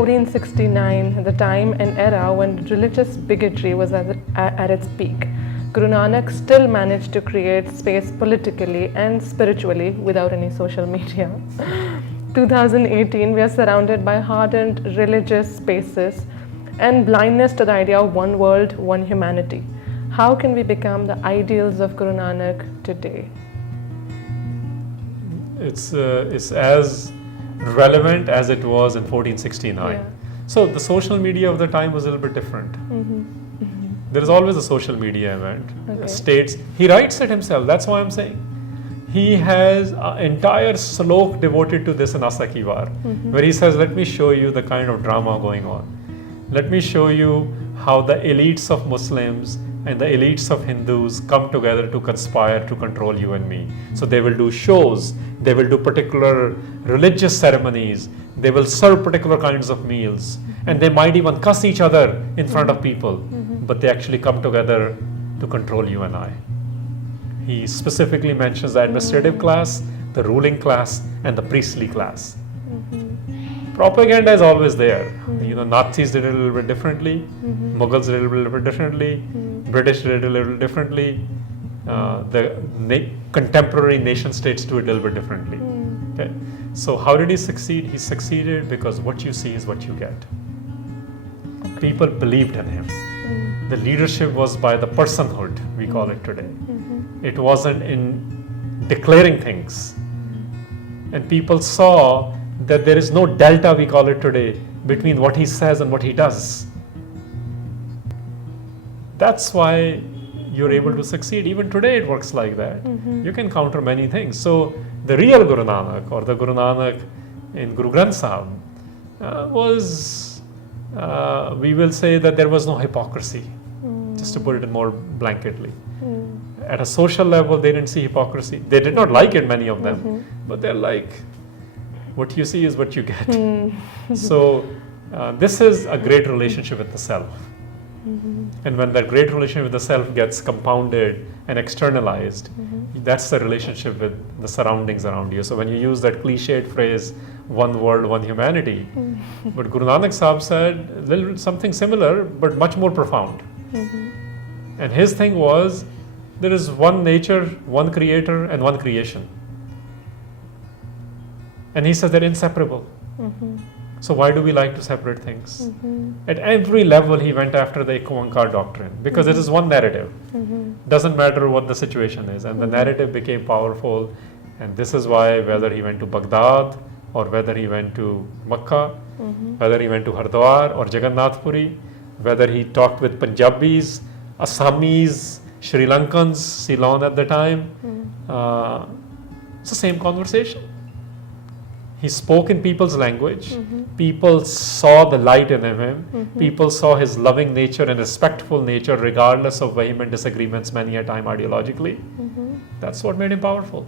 1469, the time and era when religious bigotry was at its peak, Guru Nanak still managed to create space politically and spiritually without any social media. 2018, we are surrounded by hardened religious spaces and blindness to the idea of one world, one humanity. How can we become the ideals of Guru Nanak today? It's as relevant as it was in 1469. Yeah. So the social media of the time was a little bit different. There is always a social media event. Okay. States, he writes it himself, that's why I'm saying. He has an entire slok devoted to this in Asa Ki War, where he says, let me show you the kind of drama going on. Let me show you how the elites of Muslims and the elites of Hindus come together to conspire to control you and me. So they will do shows, they will do particular religious ceremonies, they will serve particular kinds of meals, and they might even cuss each other in front of people, but they actually come together to control you and I. He specifically mentions the administrative class, the ruling class, and the priestly class. Propaganda is always there. Nazis did it a little bit differently, Mughals did it a little bit differently, British did it a little differently, the contemporary nation states do it a little bit differently. Okay? So how did he succeed? He succeeded because what you see is what you get. People believed in him. The leadership was by the personhood, we call it today. It wasn't in declaring things. And people saw that there is no delta, we call it today, between what he says and what he does. That's why you're able to succeed. Even today it works like that. You can counter many things. So the real Guru Nanak, or the Guru Nanak in Guru Granth Sahib, was, we will say that there was no hypocrisy, just to put it more blanketly. At a social level, they didn't see hypocrisy. They did not like it, many of them, but they're like, what you see is what you get. So this is a great relationship with the self. And when that great relationship with the self gets compounded and externalized, that's the relationship with the surroundings around you. So when you use that cliched phrase, one world, one humanity, but Guru Nanak Sahib said something similar, but much more profound. And his thing was, there is one nature, one creator, and one creation. And he says they're inseparable. So why do we like to separate things? At every level he went after the ikoankar doctrine, because it is one narrative. Doesn't matter what the situation is, and the narrative became powerful. And this is why, whether he went to Baghdad, or whether he went to Makkah, whether he went to Hardwar or Jagannath Puri, whether he talked with Punjabis, Assamese, Sri Lankans, Ceylon at the time, it's the same conversation. He spoke in people's language. People saw the light in him. People saw his loving nature and respectful nature, regardless of vehement disagreements many a time ideologically. That's what made him powerful.